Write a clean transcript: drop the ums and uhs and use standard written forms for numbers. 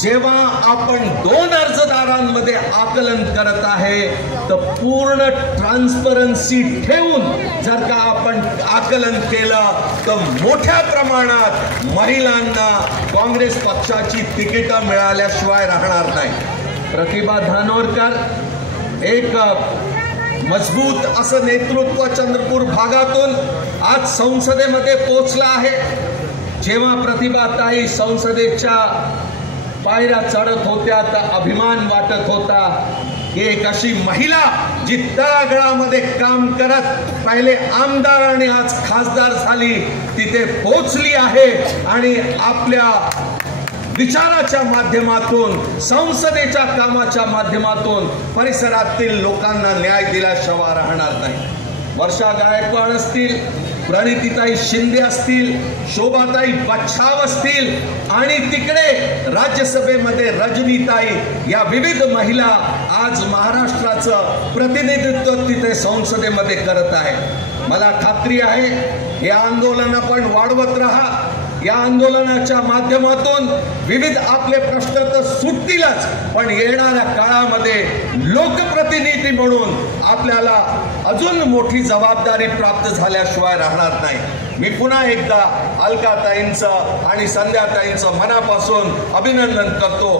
जेव्हा आपण 2 अर्जदारांमध्ये आकलन करत आहे तर पूर्ण ट्रान्सपरन्सी ठेवून जर का आपण आकलन केलं तर मोठ्या प्रमाणात महिलांना काँग्रेस पक्षाची तिकीटं मिळाल्याशिवाय राहणार नाही। प्रतिभा धानोरकर एक मजबूत असं नेतृत्व चंद्रपूर भागातून आज संसदेमध्ये पोहोचला आहे। जेव्हा प्रतिभाताई संसदेच्या पायऱ्या चढत होत्या तर अभिमान वाटत होता की एक अशी महिला जी तळागाळामध्ये काम करत पहिले आमदार आणि आज खासदार झाली तिथे पोहोचली आहे आणि आपल्या विचाराच्या माध्यमातून संसदेच्या कामाच्या माध्यमातून परिसरातील लोकांना न्याय दिल्याशिवाय राहणार नाही। वर्षा गायकवाड असतील, प्रणितीताई शिंदे असतील, शोभाताई बच्छाव असतील आणि तिकडे राज्यसभेमध्ये रजनीताई या विविध महिला आज महाराष्ट्राचं प्रतिनिधित्व तिथे संसदेमध्ये करत आहे। मला खात्री आहे हे आंदोलन आपण वाढवत राहा। या आंदोलनाच्या माध्यमातून विविध आपले प्रश्न तर सुटतीलच पण येणाऱ्या काळामध्ये लोकप्रतिनिधी म्हणून आपल्याला अजून मोठी जबाबदारी प्राप्त झाल्याशिवाय राहणार नाही। मी पुन्हा एकदा अलकाताईंचं आणि संध्याताईंचं मनापासून अभिनंदन करतो।